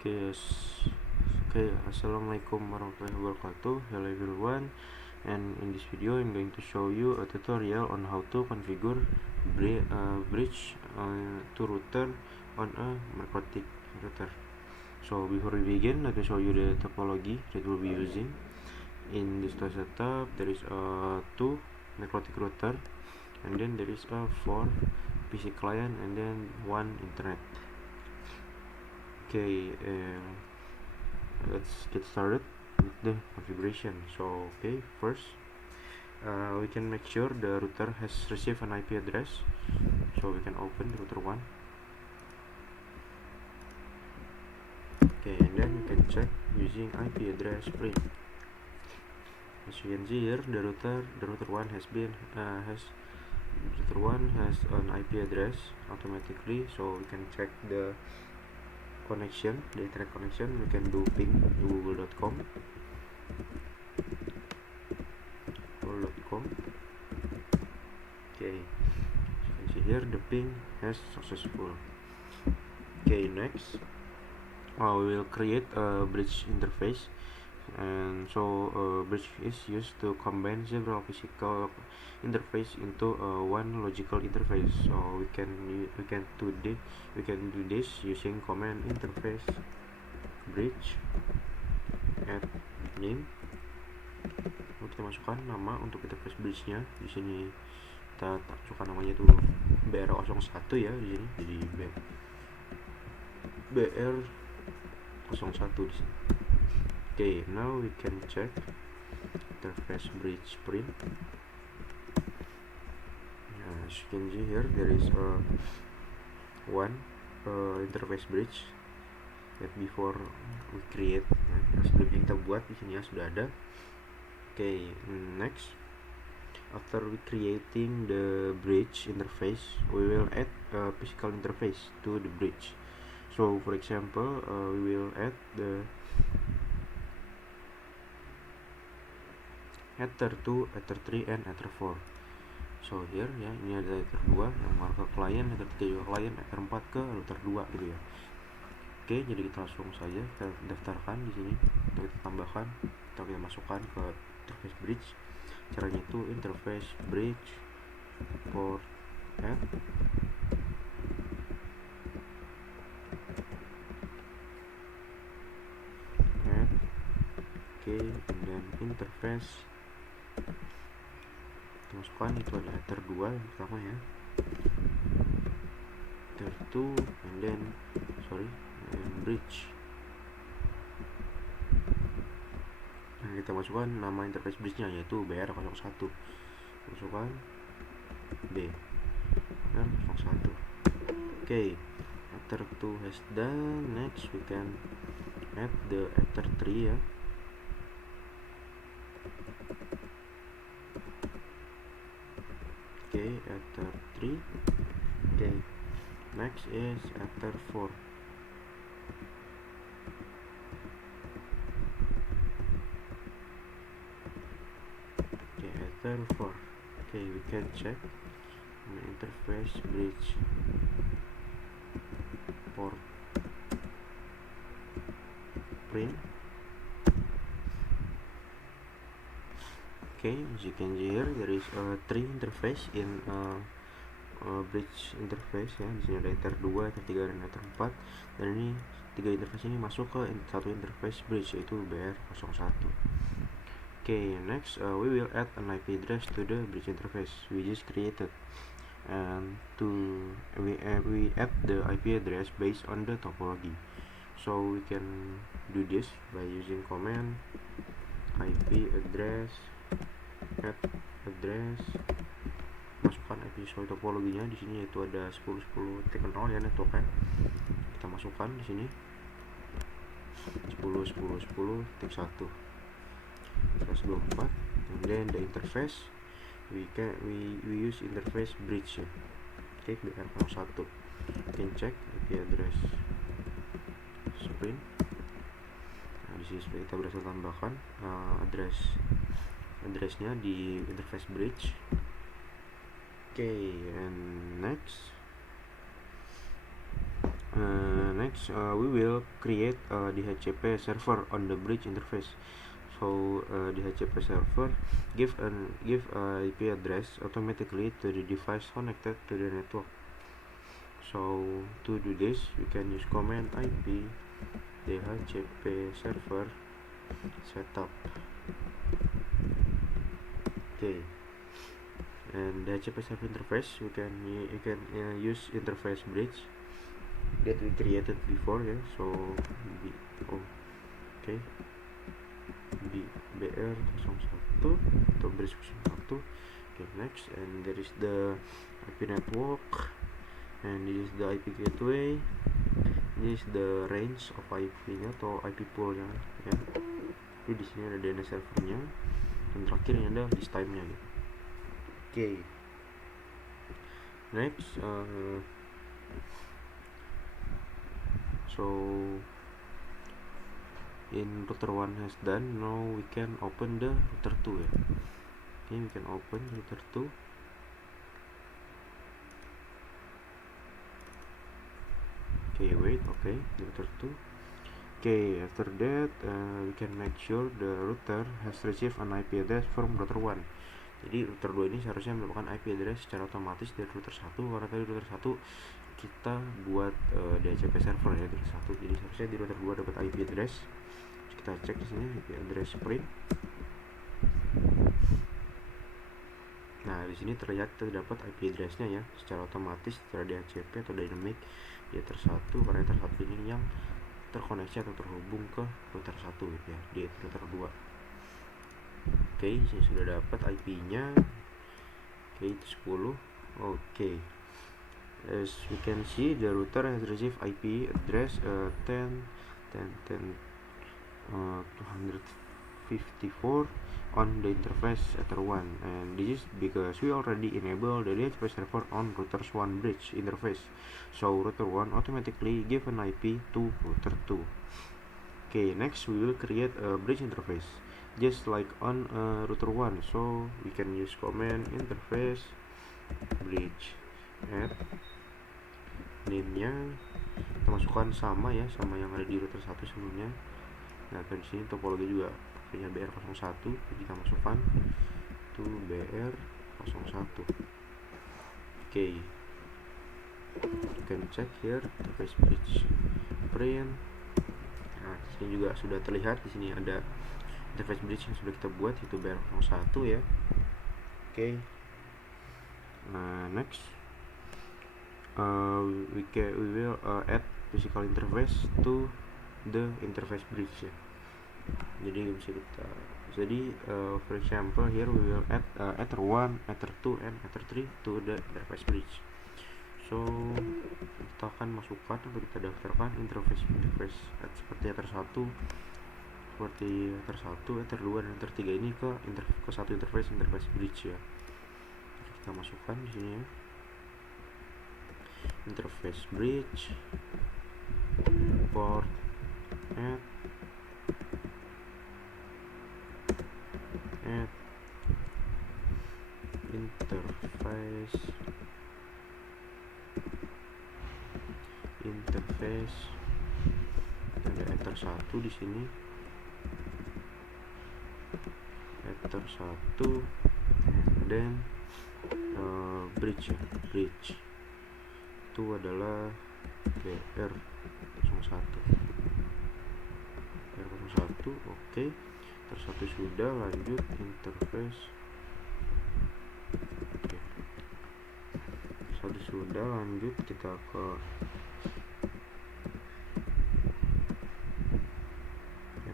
Okay, Assalamualaikum warahmatullahi wabarakatuh. Hello everyone, and in this video I'm going to show you a tutorial on how to configure bridge to router on a MikroTik router. So before we begin, let me show you the topology that we'll be using. In this setup, there is a 2 MikroTik router, and then there is a 4 PC client, and then 1 internet. Okay, let's get started with the configuration. So first we can make sure the router has received an IP address, so we can open router 1. Okay, and then you can check using IP address print. As you can see here, the router 1 has an IP address automatically, so we can check the connection, the internet connection. We can do ping to google.com. Okay, so you can see here the ping has successful. Okay, next we will create a bridge interface, and so bridge is used to combine several physical interface into one logical interface. So we can do this using command interface bridge add name. Kita masukkan nama untuk interface bridge-nya. Di sini kita masukkan namanya itu BR01 ya, di sini jadi BR01 di sini. Okay, now we can check interface bridge print. As you can see here, there is one interface bridge that before we create. Sebelum kita buat, di sini ya sudah ada. Okay, next, after we creating the bridge interface, we will add a physical interface to the bridge. So for example, we will add the Ether 2, Ether 3, and Ether 4. So here ya, ini ada Ether 2 yang marka klien, Ether 3 juga klien, Ether 4 ke router 2 gitu ya. Oke, jadi kita langsung saja kita daftarkan di sini, atau kita tambahkan atau kita masukkan ke interface bridge. Caranya itu interface bridge port add and then interface. Kita masukkan itu ada Ether 2 yang pertama ya, Ether 2, and bridge. Nah, kita masukkan nama interface bridge-nya yaitu BR01. Masukkan BR01. Okay, Ether 2 has done. Next we can add the Ether 3 ya. Okay, Ether 3. Okay, next is Ether 4. Okay, Ether 4. Okay, we can check the interface bridge port print. Okay, as you can see here, there is a 3 interface in bridge interface ya. Di sini ada Ether 2, Ether 3, dan Ether 4. Dan ini 3 interface ini masuk ke satu interface bridge yaitu BR01. Okay, next we will add an IP address to the bridge interface we just created, and we add the IP address based on the topology. So we can do this by using command IP address add address, masukkan IP sesuai topologinya. Di sini yaitu ada 10.10.0 ya, network. Kita masukkan di sini 10.10.10.1 /24, and then the interface we use interface bridge ya. Okay, BR01. You can check IP address sprint. Nah, di sini kita berhasil tambahkan addressnya di interface bridge. Okay, and next Next, we will create a DHCP server on the bridge interface. So DHCP server give a IP address automatically to the device connected to the network. So to do this, we can use command IP DHCP server setup. Okay, and DHCP server interface, you can use interface bridge that we created before, yeah. So okay, BR01 atau bridge 01. Okay, next, and there is the IP network, and this is the IP gateway, this is the range of IP-nya atau IP pool-nya ya. Jadi di sini ada DNS servernya, dan terakhir ini ada list time-nya gitu. Okay, next, so in router 1 has done. Now we can open the router 2 ya. Okay, we can open router 2. Okay, wait, okay, router 2. Okay, after that we can make sure the router has received an IP address from router 1. Jadi router 2 ini seharusnya mendapatkan IP address secara otomatis dari router 1, karena tadi router 1 kita buat DHCP server ya, router 1. Jadi seharusnya di router 2 dapat IP address. Terus kita cek di sini IP address print. Nah, di sini terlihat kita dapat IP address-nya ya secara otomatis secara DHCP atau dynamic di router 1, karena router 1 ini yang terkoneksi atau terhubung ke router 1 gitu ya, di router 2. Oke, saya sudah dapat IP-nya. Oke, itu 10. Oke. As we can see, the router has received IP address 254 on the interface router 1, and this is because we already enable the DHCP server on router 1 bridge interface. So router 1 automatically give an IP to router 2. Okay, next we will create a bridge interface just like on router 1. So we can use command interface bridge add, name-nya kita masukkan sama ya, sama yang ada di router 1 sebelumnya. Nah, di sini topologi juga punya BR01, jadi kita masukkan to BR01. Okay, you can check here interface bridge print. Nah, di sini juga sudah terlihat, di sini ada interface bridge yang sudah kita buat, yaitu BR01 ya. Okay, next we will add physical interface to the interface bridge ya. Jadi bisa kita, for example here we will add ether 1, ether 2 and ether 3 to the interface bridge. So kita akan masukkan atau kita daftarkan interface seperti ether 1, ether 2 dan ether 3 ini ke satu interface bridge ya. Kita masukkan di sini ya, interface bridge port add interface ada ether 1 di sini, ether 1 and then bridge ya, bridge itu adalah BR01. Oke, ether 1 sudah, lanjut interface. Oke, ether 1 sudah, lanjut kita ke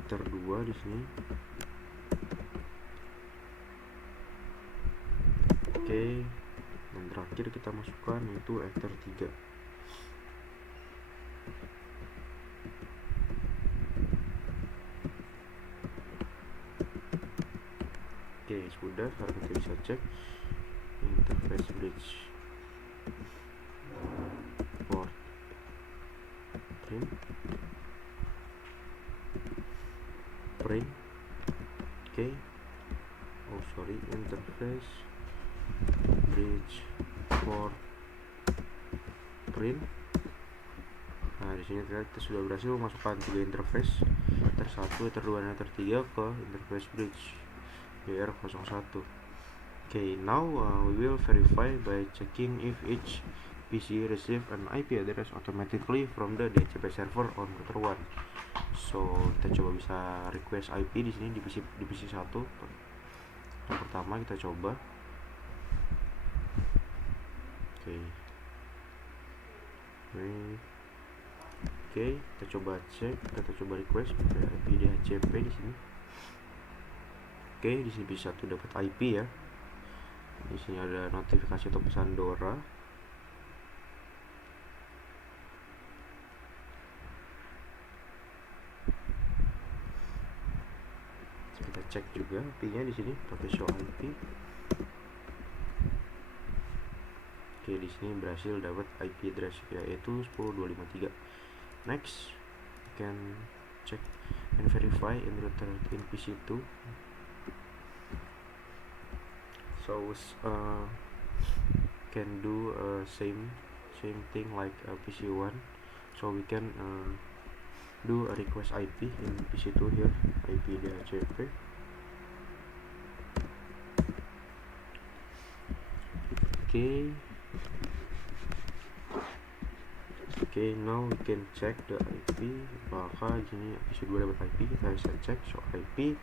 ether 2 di sini. Oke, dan terakhir kita masukkan yaitu ether 3. Oke, sudah. Sekarang kita bisa cek interface bridge port print. Oke, interface bridge port print. Nah, di sini terlihat kita sudah berhasil memasukkan 3 interface, Ether 1, Ether 2, dan Ether 3 ke interface bridge DR01. Okay, now we will verify by checking if each PC receive an IP address automatically from the DHCP server on router 1. So, kita coba bisa request IP di sini di PC 1. Yang pertama kita coba. Oke, kita coba cek, kita coba request pakai IP DHCP di sini. Oke, di sini bisa tuh dapat IP ya. Di sini ada notifikasi atau pesan Dora. Kita cek juga IP-nya di sini pakai show IP. Oke, di sini berhasil dapat IP address yaitu 10253. Next, you can check and verify in router in PC2. So can do same thing like PC1. So we can do a request IP in PC2 here, IP DHCP. Okay, now we can check the IP. Apakah di sini PC2 dapat IP? Kita bisa cek show IP.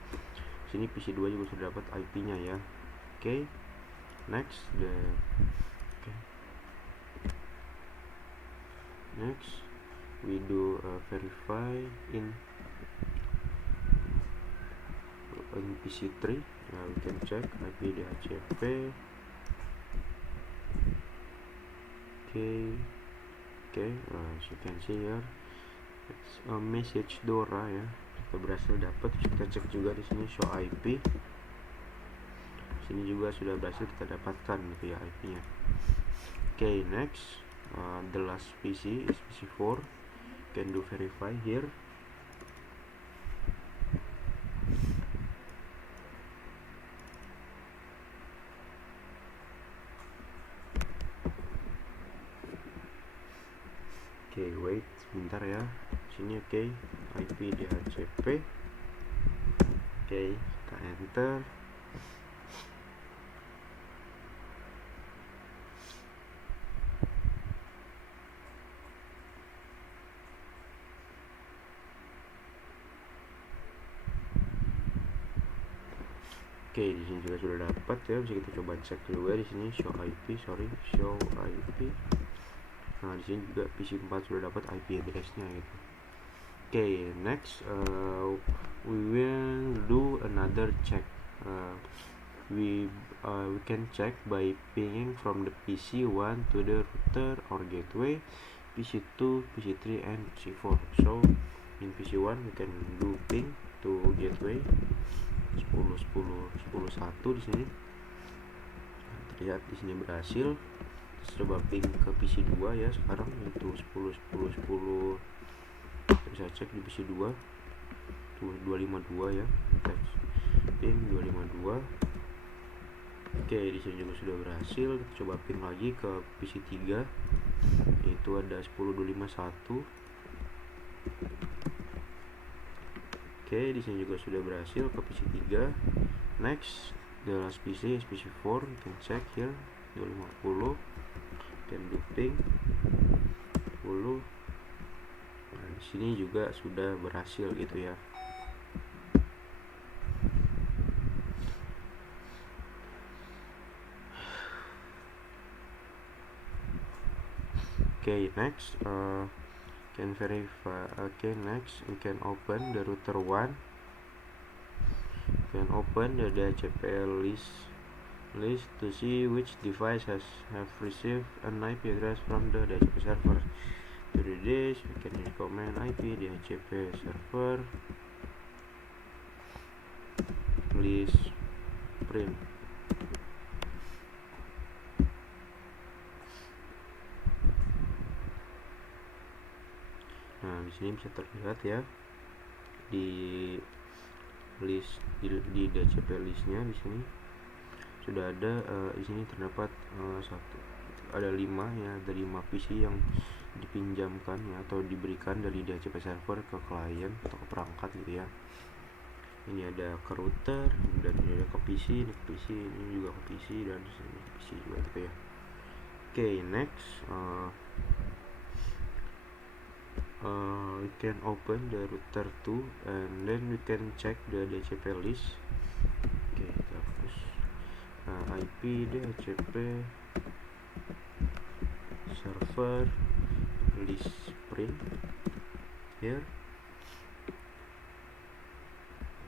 Sini PC2 juga sudah dapat IP-nya ya. Okay, next we do verify in PC3. We can check IP DHCP. Okay, as you can see here, it's a message Dora ya. Kita berhasil dapat. Kita cek juga di sini show IP. Sini juga sudah berhasil kita dapatkan gitu ya IP-nya. Okay, next the last PC is PC4. Can do verify here. Okay, wait sebentar ya. Sini oke, IP DHCP. Oke, kita enter. Oke, di sini juga sudah dapat ya. Bisa kita coba cek juga di sini show IP. Nah, di sini juga PC4 sudah dapat IP address-nya gitu. Okay, next we will do another check. We can check by pinging from the PC1 to the router or gateway, PC2, PC3, and PC4. So in PC1 we can do ping to gateway 10.10.10.1 di sini. Terlihat di sini berhasil. Coba ping ke PC2 ya sekarang, itu 10.10.10. Kita bisa cek di PC2 tuh 252 ya, kita ping 252. Oke, di sini juga sudah berhasil. Kita coba ping lagi ke PC3, itu ada 10.251. Oke, di sini juga sudah berhasil ke PC3. Next, the last PC is PC4. You can check here 250. Can do ping 10. Nah, di sini juga sudah berhasil gitu ya. Okay, next can verify. Okay, next we can open the router 1. Can open the DHCP list to see which device have received an IP address from the DHCP server. To do this, we can recommend IP DHCP server list print. Nah, di sini bisa terlihat ya di list di DHCP listnya. Di sini sudah ada di sini terdapat ada 5 ya, ada 5 PC yang dipinjamkan ya, atau diberikan dari DHCP server ke klien atau ke perangkat gitu ya. Ini ada ke router, dan ini ada ke PC, ini ke PC, ini juga ke PC, dan ini ke PC juga gitu ya. Oke, next we can open the router 2 and then we can check the DHCP list. Oke, kita hapus IP DHCP server list print here.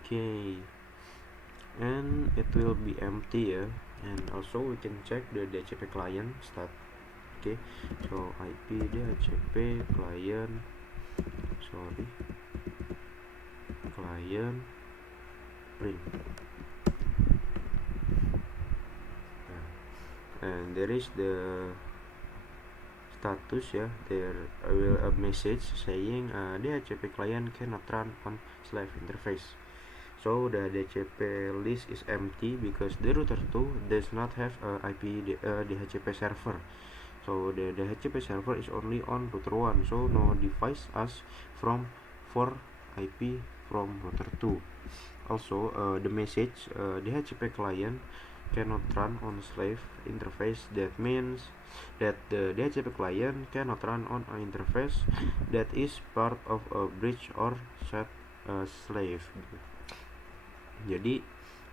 Okay, and it will be empty ya, and also we can check the DHCP client stat. Okay, so IP DHCP client print, and there is the status ya. There will a message saying DHCP client cannot run on slave interface. So the DHCP list is empty because the router 2 does not have a DHCP server. So the DHCP server is only on router 1, so no device asks for IP from router 2. Also the message DHCP client cannot run on slave interface. That means that the DHCP client cannot run on an interface that is part of a bridge or set slave. Jadi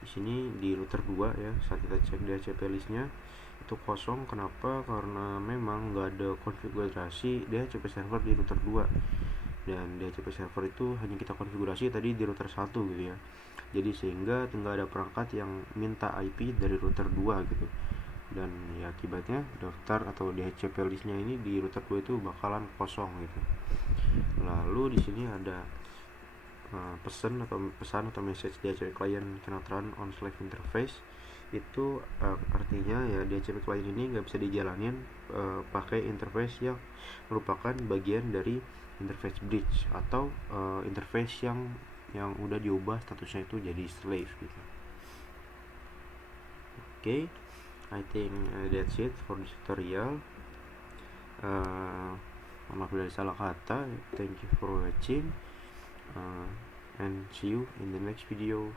di sini di router 2 ya, saat kita cek DHCP listnya itu kosong. Kenapa? Karena memang nggak ada konfigurasi DHCP server di router 2, dan DHCP server itu hanya kita konfigurasi tadi di router 1 gitu ya. Jadi sehingga tinggal ada perangkat yang minta IP dari router 2 gitu, dan ya akibatnya daftar atau DHCP listnya ini di router 2 itu bakalan kosong gitu. Lalu di sini ada pesan atau message DHCP client cannot run on slave interface. Itu artinya ya DHCP client ini nggak bisa dijalanin pakai interface yang merupakan bagian dari interface bridge atau interface yang udah diubah statusnya itu jadi slave gitu. Okay, I think that's it for this tutorial. Maaf bila salah kata. Thank you for watching, and see you in the next video.